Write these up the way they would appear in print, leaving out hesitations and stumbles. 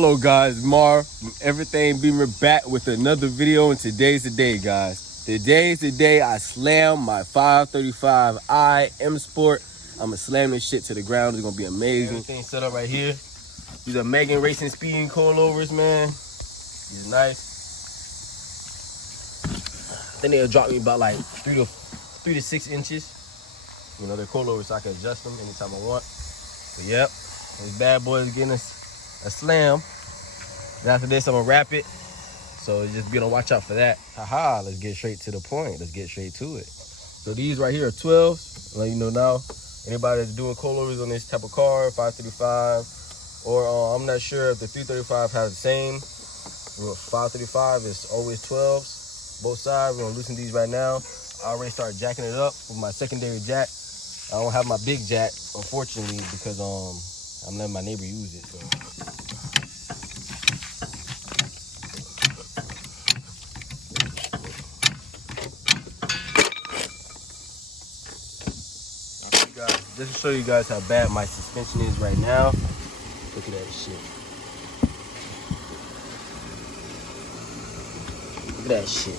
Hello guys, Mar from Everything Beamer back with another video, and today's the day, guys. Today's the day I slam my 535i M Sport. I'ma slam this shit to the ground. It's gonna be amazing. Everything set up right here. These are Megan Racing Speeding coilovers, man. These are nice. I think they'll drop me about like 3 to 6 inches. You know, they're coilovers, so I can adjust them anytime I want. But yep, this bad boy is getting a slam. And after this, I'm gonna wrap it. So just be on watch out for that. Haha, let's get straight to the point. Let's get straight to it. So these right here are 12s. Let you know now. Anybody that's doing coilovers on this type of car, 535, or I'm not sure if the 335 has the same. 535 is always 12s. Both sides, we're gonna loosen these right now. I already started jacking it up with my secondary jack. I don't have my big jack, unfortunately, because I'm letting my neighbor use it. So. Just to show you guys how bad my suspension is right now. Look at that shit. Look at that shit,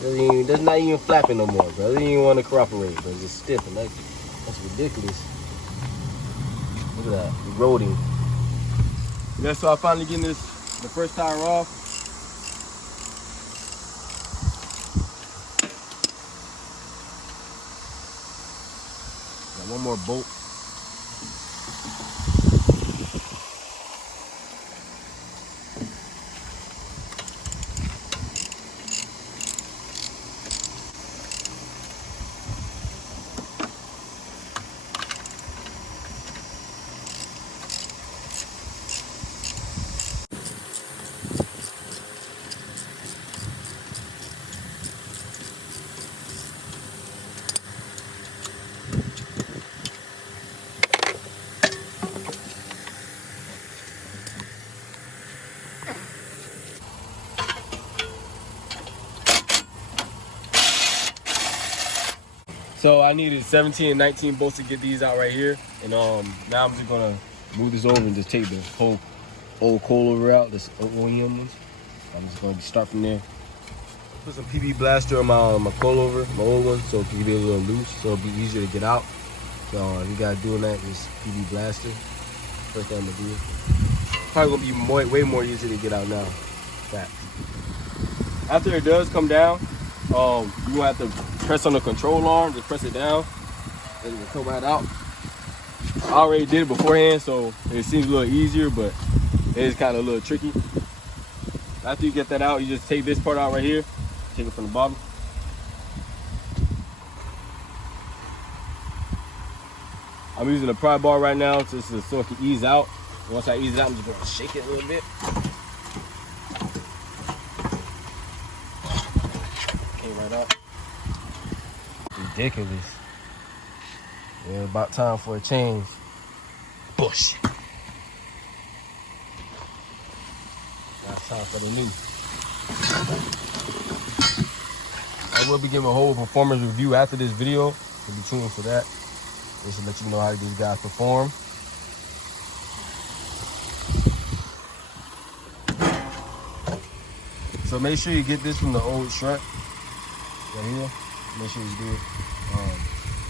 bro. That's not even flapping no more, bro. It doesn't even want to cooperate, bro. It's just stiff, and that's ridiculous. Look at that, eroding. Yeah, so I finally getting the first tire off. Got one more bolt. So I needed 17 and 19 bolts to get these out right here. And now I'm just gonna move this over and just take the whole old coilover out, this OEM ones. I'm just gonna start from there. Put some PB blaster on my coilover, my old one, so it can be a little loose, so it'll be easier to get out. So if you guys doing that, just PB blaster. First thing I'm gonna do. Probably gonna be way more easy to get out now. That. After it does come down, you gonna have to press on the control arm, just press it down, and it'll come right out. I already did it beforehand, so it seems a little easier, but it is kind of a little tricky. After you get that out, you just take this part out right here, take it from the bottom. I'm using a pry bar right now so it can ease out. Once I ease it out, I'm just gonna shake it a little bit. Came right out. Ridiculous. Yeah, about time for a change. Bullshit. Now it's time for the new. I will be giving a whole performance review after this video, so be tuned for that. Just to let you know how these guys perform. So make sure you get this from the old truck right here. Make sure you do it.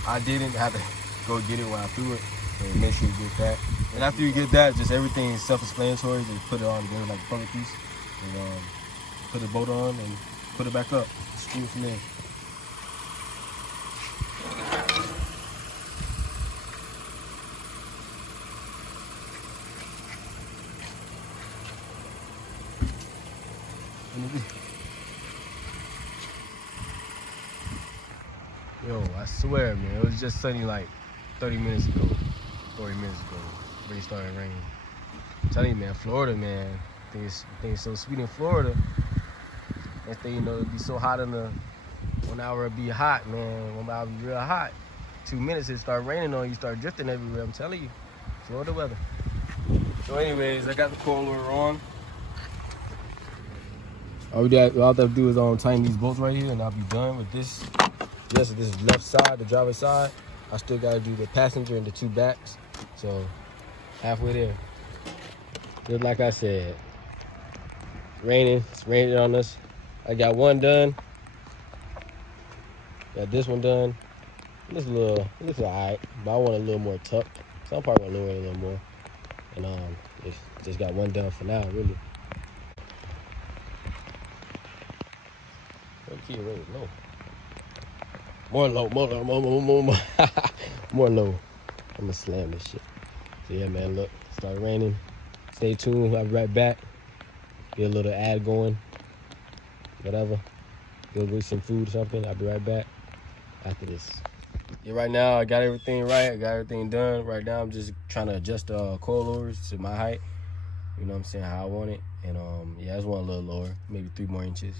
I didn't have to go get it when I threw it, so make sure you get that. And after you get that, just everything is self-explanatory. Just put it on together like a puzzle piece, and put the bolt on and put it back up. Screw it from there. Yo, I swear, man, it was just sunny like 30 minutes ago, 40 minutes ago. It really started raining. I'm telling you, man, Florida, man, things so sweet in Florida. Next thing you know, it'll be so hot in the 1 hour it'll be hot, man. 1 hour it'll be real hot. 2 minutes it start raining on you, start drifting everywhere. I'm telling you, Florida weather. So, anyways, I got the coilover on. All I have to do is tighten these bolts right here, and I'll be done with this. Yes, this is left side, the driver's side. I still got to do the passenger and the two backs. So halfway there. Just like I said, it's raining. It's raining on us. I got one done. Got this one done. This looks alright, but I want a little more tucked, so I'm probably gonna lower it a little more. And just got one done for now, really. Okay, wait, low. More low, more, more low. I'm gonna slam this shit. So yeah, man, look, start raining. Stay tuned. I'll be right back. Get a little ad going. Whatever. Go get some food or something. I'll be right back after this. Yeah, right now I got everything right. I got everything done. Right now I'm just trying to adjust the coilovers to my height. You know what I'm saying? How I want it. And yeah, I just want a little lower, maybe 3 more inches.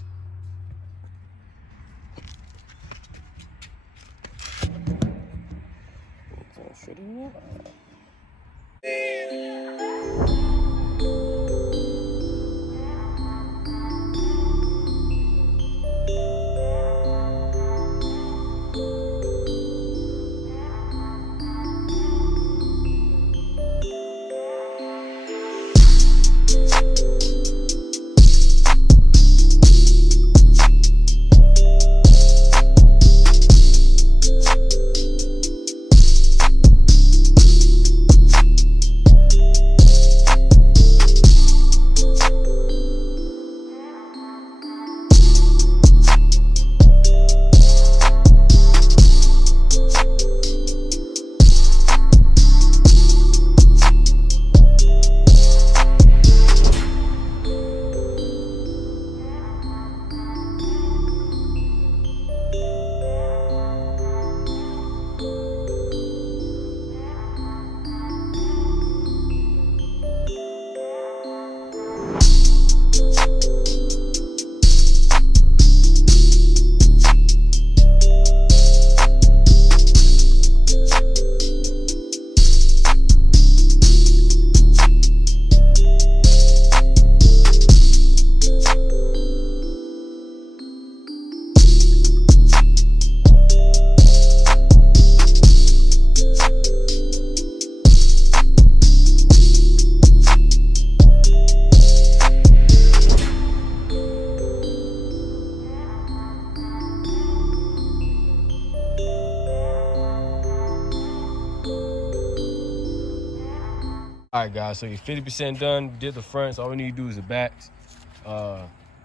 All right, guys, so you're 50% done. We did the fronts. All we need to do is the backs.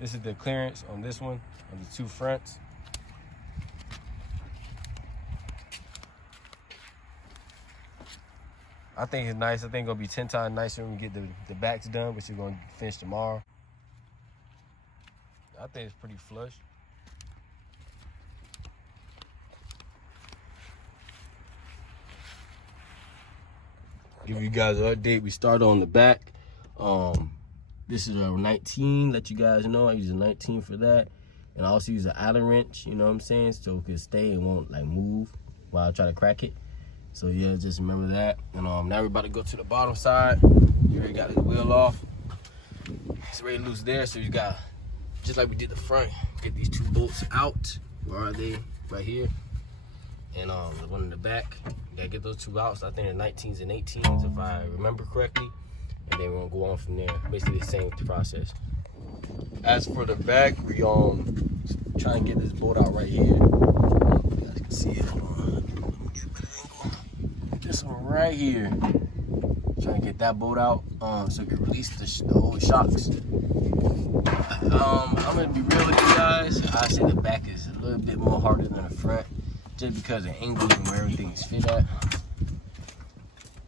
This is the clearance on this one, on the 2 fronts. I think it's nice. I think it's gonna be 10 times nicer when we get the backs done, which is gonna finish tomorrow. I think it's pretty flush. Give you guys an update. We started on the back. This is a 19, let you guys know. I use a 19 for that. And I also use an Allen wrench, you know what I'm saying? So it can stay and won't like move while I try to crack it. So yeah, just remember that. And now we're about to go to the bottom side. You already got the wheel off. It's already loose there, so you got, just like we did the front, get these 2 bolts out. Where are they? Right here. And the one in the back, you gotta get those 2 out. So I think they're 19s and 18s if I remember correctly. And then we're gonna go on from there. Basically the same process. As for the back, we trying to get this bolt out right here. You guys can see it. Hold on. Let me get a better angle. This one right here. Trying to get that bolt out so it can release the old shocks. I'm gonna be real with you guys. I say the back is a little bit more harder than the front, just because of angles and where everything is fit at.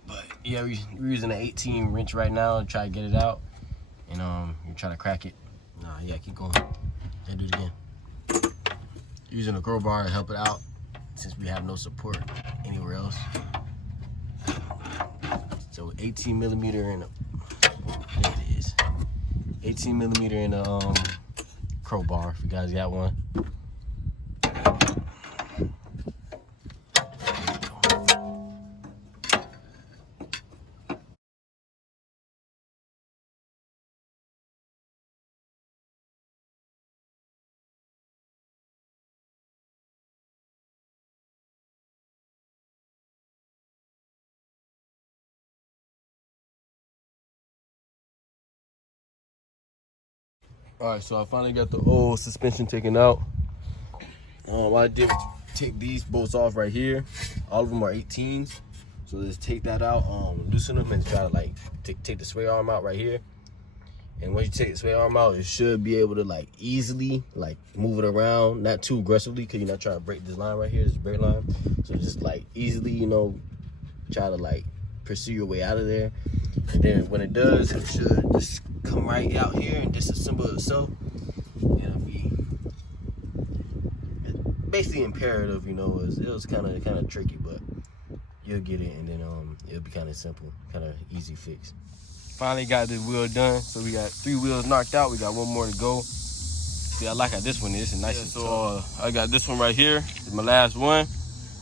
But yeah, we're using an 18 wrench right now to try to get it out. And you're trying to crack it. Nah, yeah, keep going. Yeah, do it again. Using a crowbar to help it out since we have no support anywhere else. So 18 millimeter in a, there it is. 18 millimeter in a crowbar if you guys got one. All right, so I finally got the old suspension taken out. What I did was take these bolts off right here. All of them are 18s. So just take that out, loosen them, and try to like take the sway arm out right here. And once you take the sway arm out, it should be able to like easily like move it around, not too aggressively, because you're not trying to break this line right here, this brake line. So just like easily, you know, try to like pursue your way out of there. And then when it does, it should just come right out here and disassemble itself. And it'll be basically imperative, you know. It was kind of tricky, but you'll get it, and then it'll be kind of simple, kind of easy fix. Finally got this wheel done, so we got 3 wheels knocked out. We got 1 more to go. See, I like how this one is. It's nice and tough. So I got this one right here. It's my last one,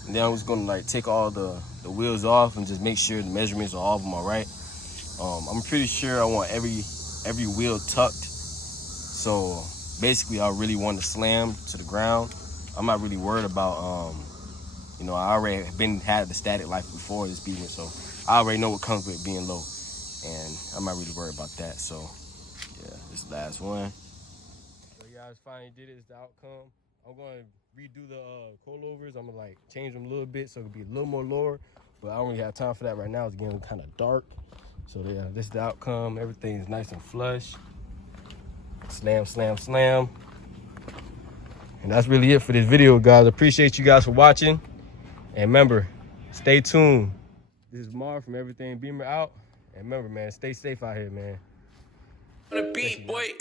and then I'm just gonna like take all the wheels off and just make sure the measurements of all of them are right. I'm pretty sure I want every wheel tucked. So basically, I really want to slam to the ground. I'm not really worried about you know, I already had the static life before this beating, so I already know what comes with being low, and I'm not really worried about that. So yeah, this is the last one. So you guys finally did it. It's the outcome. I'm going to redo the coilovers. I'm gonna like change them a little bit so it'll be a little more lower, but I don't really have time for that right now. It's getting kind of dark. So yeah, this is the outcome. Everything's nice and flush. Slam, slam, slam. And that's really it for this video, guys. Appreciate you guys for watching. And remember, stay tuned. This is Mar from Everything Beamer out. And remember, man, stay safe out here, man. The beat, boy.